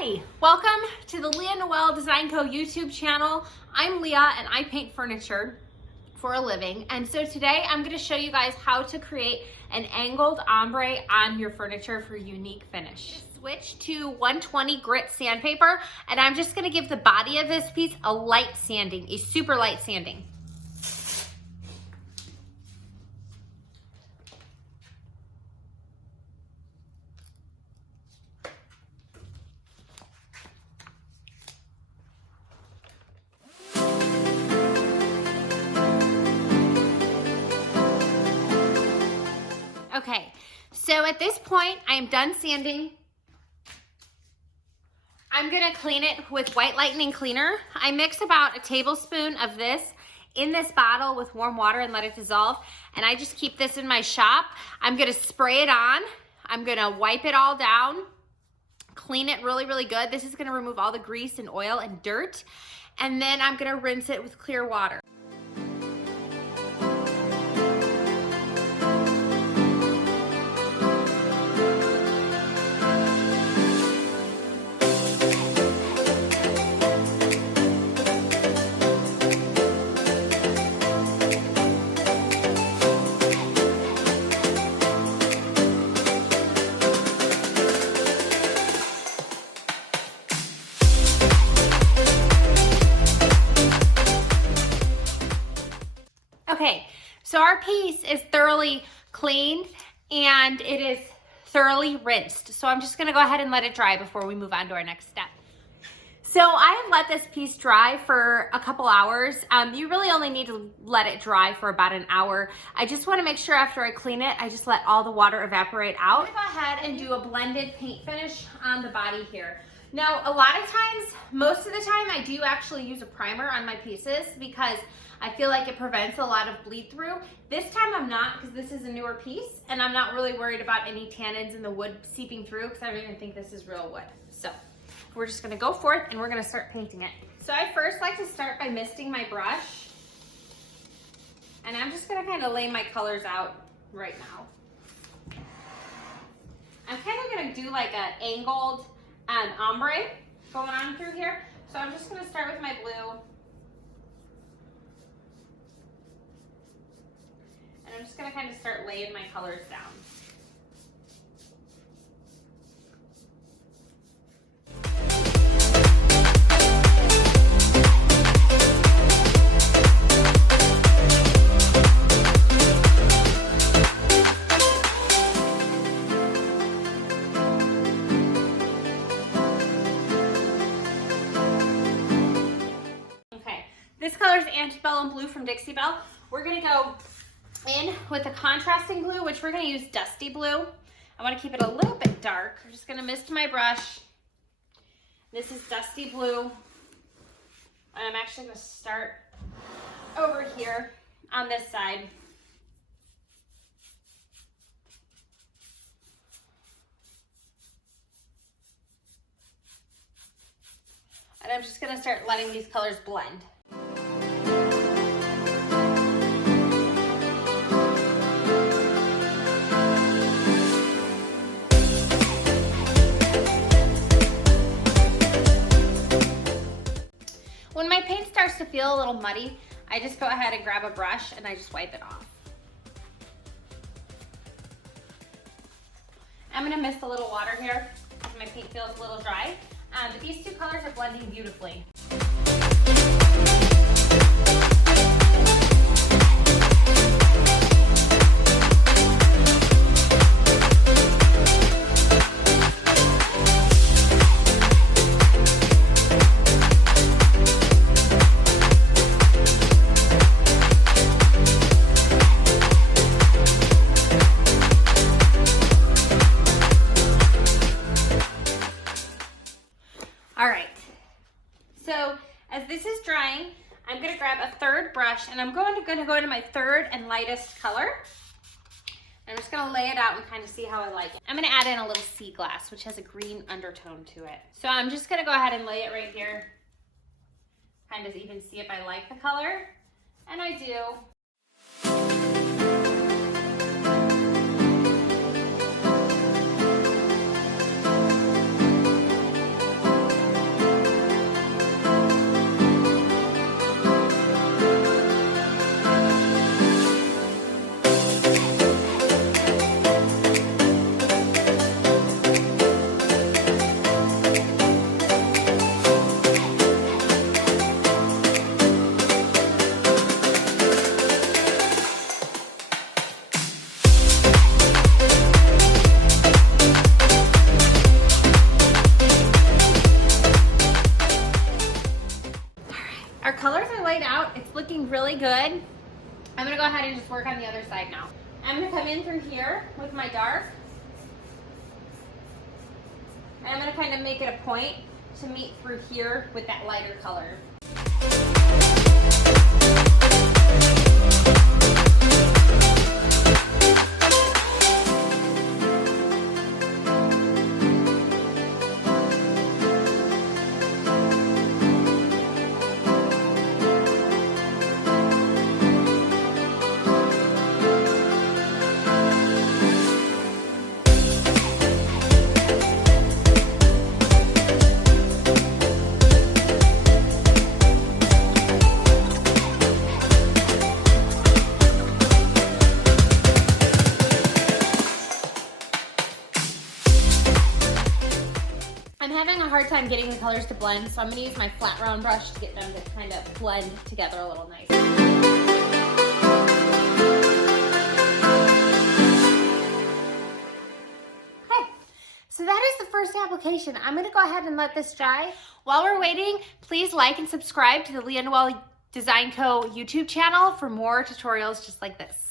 Hi, welcome to the Leah Noel Design Co. YouTube channel. I'm Leah and I paint furniture for a living. And so today I'm going to show you guys how to create an angled ombre on your furniture for unique finish. Switch to 120 grit sandpaper and I'm just going to give the body of this piece a light sanding, a super light sanding. Okay, so at this point, I am done sanding. I'm gonna clean it with White Lightning Cleaner. I mix about a tablespoon of this in this bottle with warm water and let it dissolve. And I just keep this in my shop. I'm gonna spray it on. I'm gonna wipe it all down, clean it really, really good. This is gonna remove all the grease and oil and dirt. And then I'm gonna rinse it with clear water. Okay, so our piece is thoroughly cleaned and it is thoroughly rinsed. So I'm just gonna go ahead and let it dry before we move on to our next step. So I have let this piece dry for a couple hours. You really only need to let it dry for about an hour. I just wanna make sure after I clean it, I just let all the water evaporate out. I'm gonna go ahead and do a blended paint finish on the body here. Now, a lot of times, most of the time, I do actually use a primer on my pieces because I feel like it prevents a lot of bleed through. This time I'm not because this is a newer piece and I'm not really worried about any tannins in the wood seeping through because I don't even think this is real wood. So we're just gonna go forth and we're gonna start painting it. So I first like to start by misting my brush and I'm just gonna kind of lay my colors out right now. I'm kind of gonna do like an angled ombre going on through here. So I'm just gonna start with my blue. And I'm just gonna kind of start laying my colors down. This color is Antebellum Blue from Dixie Belle. We're gonna go in with a contrasting blue, which we're gonna use Dusty Blue. I wanna keep it a little bit dark. I'm just gonna mist my brush. This is Dusty Blue. And I'm actually gonna start over here on this side. And I'm just gonna start letting these colors blend. When my paint starts to feel a little muddy, I just go ahead and grab a brush and I just wipe it off. I'm gonna mist a little water here because my paint feels a little dry. But these two colors are blending beautifully. All right, so as this is drying, I'm gonna grab a third brush and I'm gonna go into my third and lightest color. I'm just gonna lay it out and kind of see how I like it. I'm gonna add in a little sea glass, which has a green undertone to it. So I'm just gonna go ahead and lay it right here, kind of even see if I like the color, and I do. looking really good. I'm gonna go ahead and just work on the other side now. I'm gonna come in through here with my dark. And I'm gonna kind of make it a point to meet through here with that lighter color. I'm having a hard time getting the colors to blend, so I'm going to use my flat round brush to get them to kind of blend together a little nice. Okay, so that is the first application. I'm going to go ahead and let this dry. While we're waiting, please like and subscribe to the Leah Design Co. YouTube channel for more tutorials just like this.